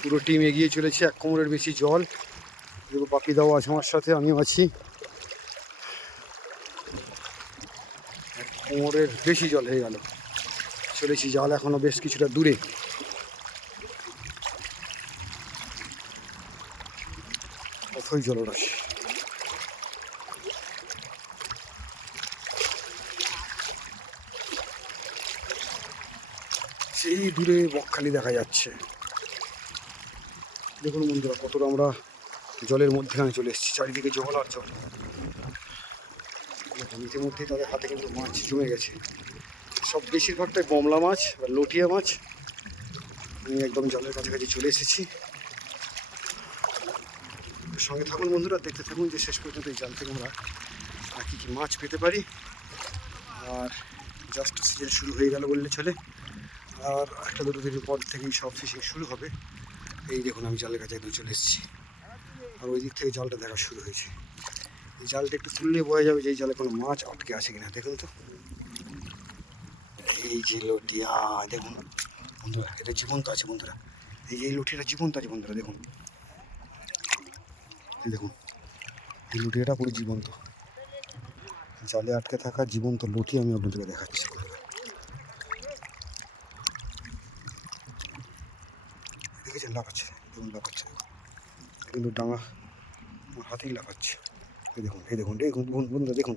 পুরো টিম এগিয়ে চলেছে, 1 কোমরের বেশি জল। দেখো বাপিদাও আছে আমার সাথে, আমিও আছি। 1 কোমরের বেশি জল হয়ে গেল। চলেছি, জাল এখনো বেশ কিছুটা দূরে। অথই জলরাশি। সেই দূরে বকখালি দেখা যাচ্ছে। দেখুন বন্ধুরা, কতটা আমরা জলের মধ্যেখানে চলে এসেছি, চারিদিকে জল আর জল। ইতিমধ্যেই তাদের হাতে কিন্তু মাছ জমে গেছে, সব বেশিরভাগটাই বমলা মাছ বা লটিয়া মাছ। আমি একদম জলের কাছাকাছি চলে এসেছি। সঙ্গে থাকুন বন্ধুরা, দেখতে থাকুন যে শেষ পর্যন্ত এই জাল থেকে আমরা কী কী মাছ পেতে পারি। আর জাস্ট সিজন শুরু হয়ে গেল বললে চলে, আর 1-2 দিনের পর থেকেই সব ফিশিং শুরু হবে। এই দেখুন আমি জালের কাছে একদম চলে এসেছি, আর ওই দিক থেকে জালটা দেখা শুরু হয়েছে। এই জালটা একটু তুললে বোঝা যাবে যে এই জালে কোনো মাছ আটকে আছে কিনা। দেখুন তো, এই যে লটিয়া, দেখুন বন্ধুরা, এটা জীবন্ত আছে বন্ধুরা। এই লটিয়াটা জীবন্ত আছে বন্ধুরা, দেখুন এই দেখুন, এই লটিয়াটা পুরো জীবন্ত। জালে আটকে থাকা জীবন্ত লটি আমি আপনাদেরকে দেখাচ্ছি। দেখেছেন লাফাচ্ছে, দেখুন লাফাচ্ছে, কিন্তু ডাঙা আমার হাতেই লাফাচ্ছে। এই দেখুন, এই দেখুন, দেখুন বন্ধুরা, দেখুন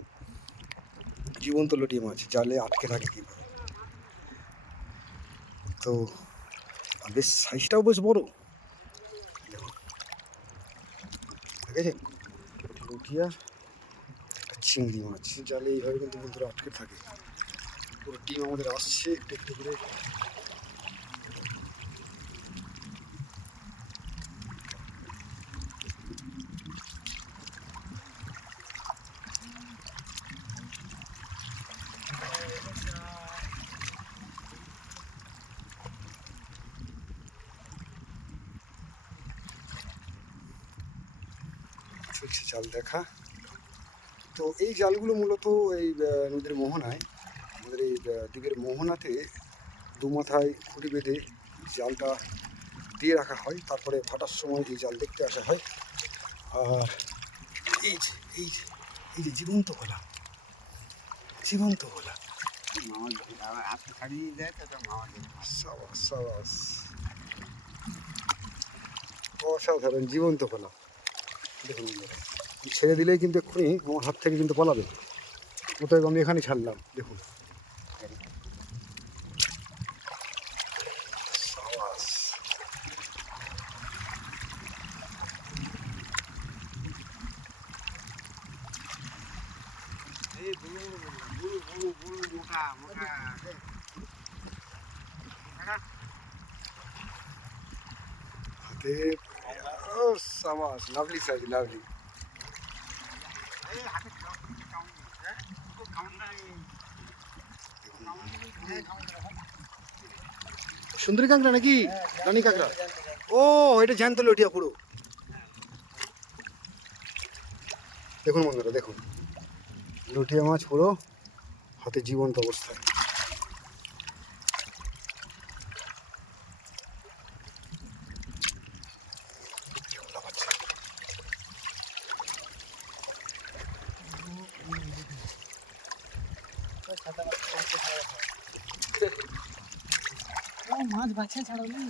জীবন্ত লটি মাছ জালে আটকে থাকে কীভাবে। তো বেশ সাইজটাও বেশ বড়, দেখুন দেখেছেন, লটিয়া একটা চিংড়ি মাছ জালে এইভাবে কিন্তু বন্ধুরা আটকে থাকে। পুরো টিম আমাদের আসছে একটু একটু করে। চলছে জাল দেখা। তো এই জালগুলো মূলত এই নদীর মোহনায়, আমাদের এই দ্বীপের মোহনাতে দুমাথায় খুঁটি বেঁধে জালটা দিয়ে রাখা হয়। তারপরে ভাটার সময় এই জাল দেখতে আসা হয়। আর এই যে এই যে এই যে জীবন্ত ভোলা, জীবন্ত ভোলা, অসাধারণ জীবন্ত ভোলা। দেখুন ছেড়ে দিলেই কিন্তু এক্ষুনি আমার হাত থেকে কিন্তু পালাবে, অতএব আমি এখানে ছাড়লাম। দেখুন হাতে সাবাস, লাভলি সাইজ, লাভলি। সুন্দরী কাঁকড়া নাকি রানী কাঁকড়া? ও এটা জ্যান্ত লটিয়া পুরো। দেখুন বন্ধুরা, দেখুন লটিয়া মাছ পুরো হাতে জীবন্ত অবস্থায়। মাছ বাচ্চা ছাড়াবি।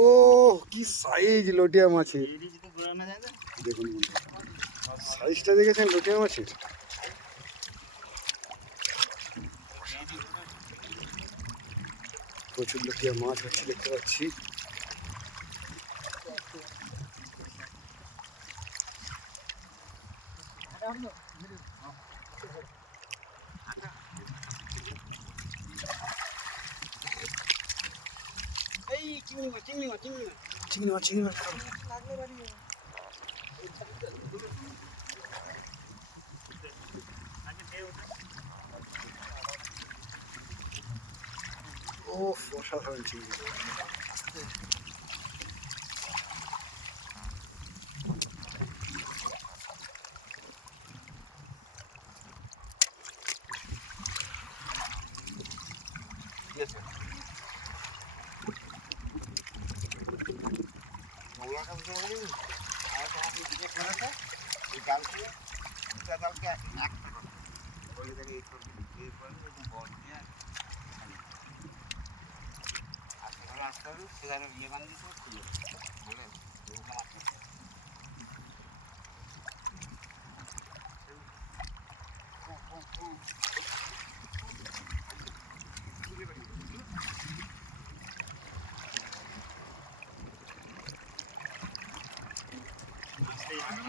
ও কি সাইজ লটিয়া মাছের, দেখুন সাইজটা দেখেছেন লটিয়া মাছের? প্রচুর লটিয়া মাছ হচ্ছে দেখতে পাচ্ছি। চিংড়ি মাছ, চিংড়ি মাছ। ও অসাধারণ চিংড়ি। জালকে একটা কথা বলে দেখে এই করবি এই করবি এরকম বল দিয়ে আর সেখানে আসতে হবে সেখানে ইয়ে বান্ধি তো ছিল বলে ওখানে আসতে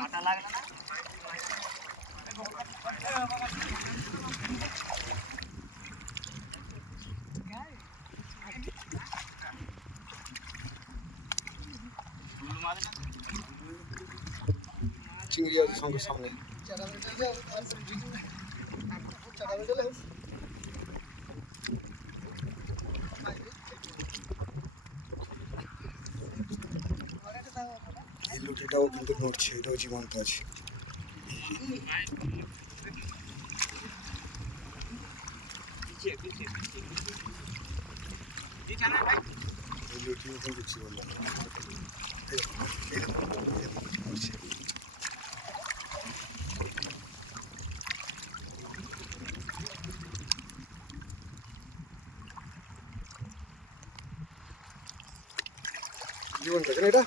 আটা লাগবে না চিংড়ি আছে সঙ্গে সামনে। এই লুটিটাও কিন্তু নড়ছে, এটাও জীবন্ত আছে। এই লুটিও কিন্তু জীবন্ত নড়ছে। জীবন্ত আছে না এটা?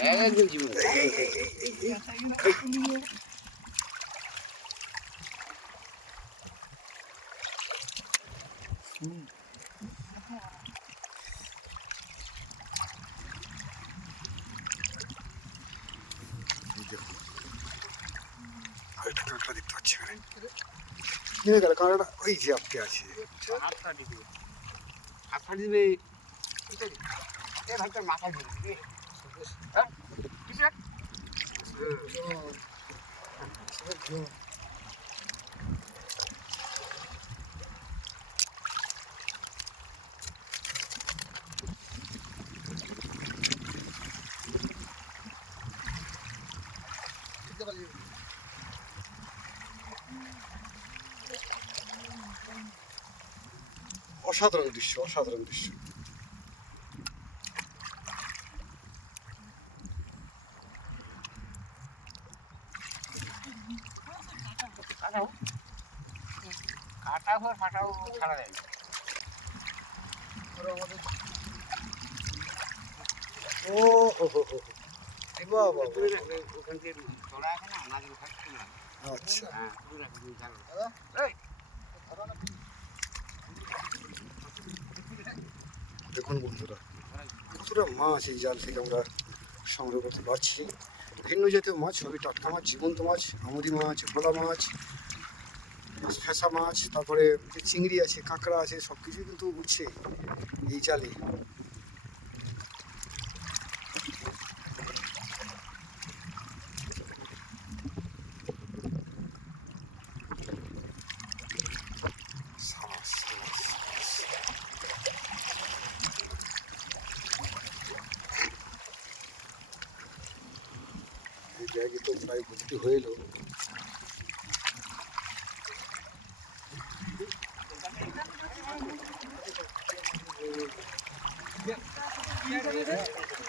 হ্যাঁ একদম জীবন দেখুন আরেকটা কাঁকড়া দেখতে পাচ্ছি এখানে। নিয়ে গেল কাঁকড়াটা, ওই যে আটকে আছে। হাতটা দিবে হাতটা দিবে এ ভাই তোর মাথা দিবে হ্যাঁ কিছু অসাধারণ দৃশ্য, অসাধারণ দৃশ্য। কাটা হোক ফাটাও ছাড়া যায় ও হো হো হো, বাহ বাহ বাহ। ওখান থেকে চড়া আছে না মাঝে থাকছে না আচ্ছা, হ্যাঁ পুরো একদম জানো দেখুন বন্ধুরা কতটা মাছ এই জাল থেকে আমরা সংগ্রহ করতে পারছি। ভিন্ন জাতীয় মাছ, সবই টাটকা মাছ, জীবন্ত মাছ, আমুদি মাছ, ভোলা মাছ, ফেসা মাছ, তারপরে চিংড়ি আছে, কাঁকড়া আছে, সব কিছুই কিন্তু উঠছে এই জালে। সাবাস, সাবাস, সাবাস। এই ব্যাগে তো প্রায় ভর্তি হয়ে এলো।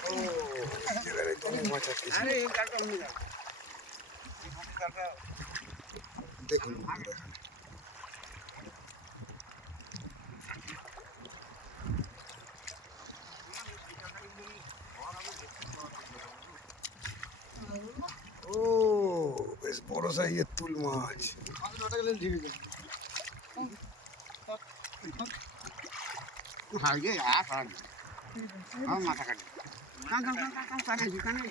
ও, এই জায়গায় তো অনেক মাছ আছে। আরে এই কাটা উনি যাও এই কাটা দেখুন বন্ধুরা এখানে। ও বেশ বড় সাইজের তুল মাছ। হালকে আর আর আমার মাথা কাটে কাম কাম কাম কাম কাটে দোকানে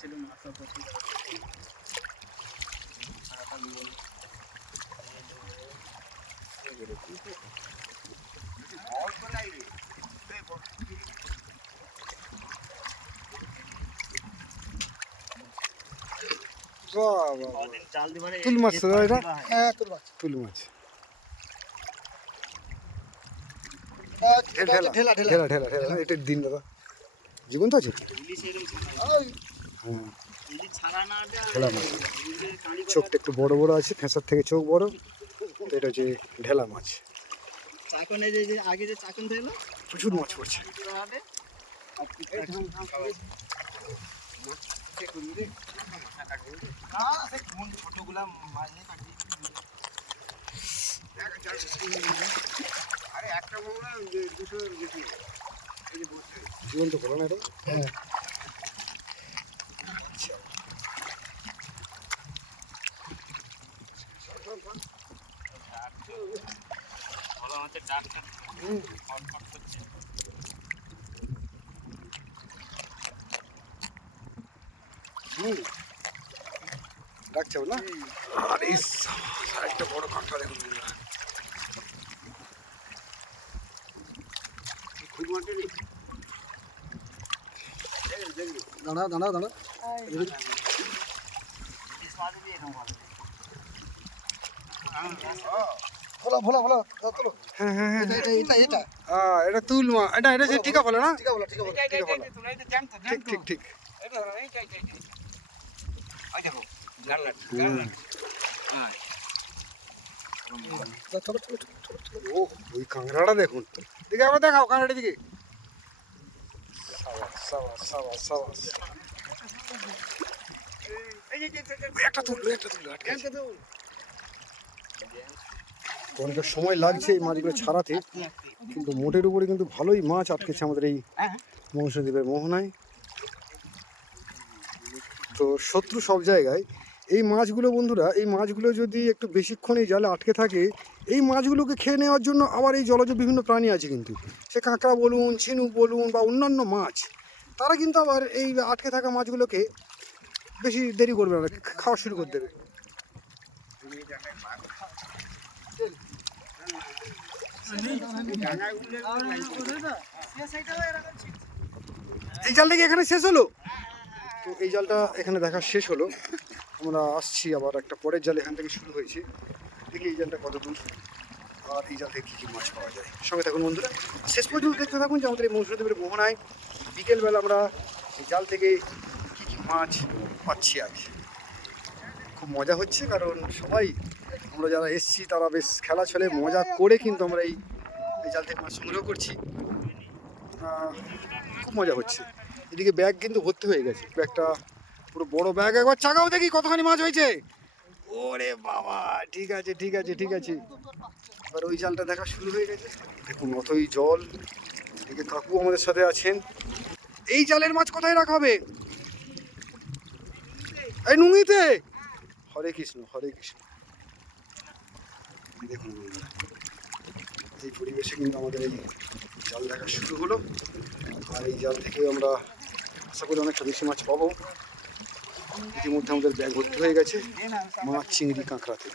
ছিল মাথা পছন্দ অল্প নাই রে বাহ বাহ বাহ। তুল মাছ তো এটা? হ্যাঁ তুল মাছ তুল মাছ। এটা হচ্ছে ঢেলা ঢেলা ঢেলা ঢেলা ঢেলা না, এটা দিন দাদা জীবন্ত আছে। ওই হ্যাঁ ঢেলা মাছ, চোখটা একটু বড় বড় আছে, ফেঁসার থেকে চোখ বড়। তো এটা হচ্ছে ঢেলা মাছ। চাকনে যে আগে যে চাকন দিলো প্রচুর মাছ পড়ছে। এই ধান ধান খাওয়া ছোটগুলা মাছ নিয়ে কাটি আরে একটা বললাম 200 বেশি এই যে বসছে জীবন্ত করো না এটা বড় মাছের ডাকটা ফটফট করছে ডাকছে না আরে একটা বড় কাঁকড়া দেখুন খুব মাঠে নেই দাঁড়া দাঁড়া দাঁড়া ইলিশ মাছ দিয়ে এরকম ভালো ভোলা ভোলা ভোলা তোলো হ্যাঁ হ্যাঁ হ্যাঁ এটা তুল মা এটা এটা ঠিক বলে না ঠিক ঠিক ঠিক ও ওই কাঁকড়াটা দেখুন দিকে আবার দেখাও কাঁকড়াটা দিকে সাবাস সাবাস সাবাস একটা তুললো অনেকটা সময় লাগছে এই মাছগুলো ছাড়াতে কিন্তু মোটের উপরে কিন্তু ভালোই মাছ আটকেছে আমাদের এই মৌসুমদ্বীপের মোহনায় তো শত্রু সব জায়গায় এই মাছগুলো বন্ধুরা এই মাছগুলো যদি একটু বেশিক্ষণ এই জালে আটকে থাকে এই মাছগুলোকে খেয়ে নেওয়ার জন্য আবার এই জলজ বিভিন্ন প্রাণী আছে কিন্তু সে কাঁকড়া বলুন ঝিনুক বলুন বা অন্যান্য মাছ তারা কিন্তু আবার এই আটকে থাকা মাছগুলোকে বেশি দেরি করবে না খাওয়া শুরু করে দেবে এই জালটা কি এখানে শেষ হলো তো এই জালটা এখানে দেখা শেষ হলো আমরা আসছি আবার একটা পরের জাল এখান থেকে শুরু হয়েছে দেখি এই জালটা কত দূর আর এই জাল থেকে কী কী মাছ পাওয়া যায় সঙ্গে থাকুন বন্ধুরা শেষ পর্যন্ত দেখতে থাকুন যে আমাদের এই মৌসুমদ্বীপের মোহনায় বিকেলবেলা আমরা এই জাল থেকে কী কী মাছ পাচ্ছি আজ খুব মজা হচ্ছে কারণ সবাই আমরা যারা এসছি তারা বেশ খেলা ছলে মজা করে কিন্তু আমরা এই জাল থেকে মাছ সংগ্রহ করছি খুব মজা হচ্ছে এদিকে ব্যাগ কিন্তু ভর্তি হয়ে গেছে ব্যাগটা পুরো বড় ব্যাগ একবার চাগাও দেখি কতখানি মাছ হয়েছে ওরে বাবা ঠিক আছে ঠিক আছে ঠিক আছে এবার ওই জালটা দেখা শুরু হয়ে গেছে দেখুন অতই জল এদিকে কাকু আমাদের সাথে আছেন এই জালের মাছ কোথায় রাখা হবে এই নুঙ্গিতে হরে কৃষ্ণ দেখুন বন্ধুরা এই পরিবেশে কিন্তু আমাদের এই জাল দেখা শুরু হলো আর এই জাল থেকে আমরা আশা করি অনেকটা বেশি মাছ পাবো ইতিমধ্যে আমাদের ব্যাগ ভর্তি হয়ে গেছে মাছ চিংড়ি কাঁকড়াতে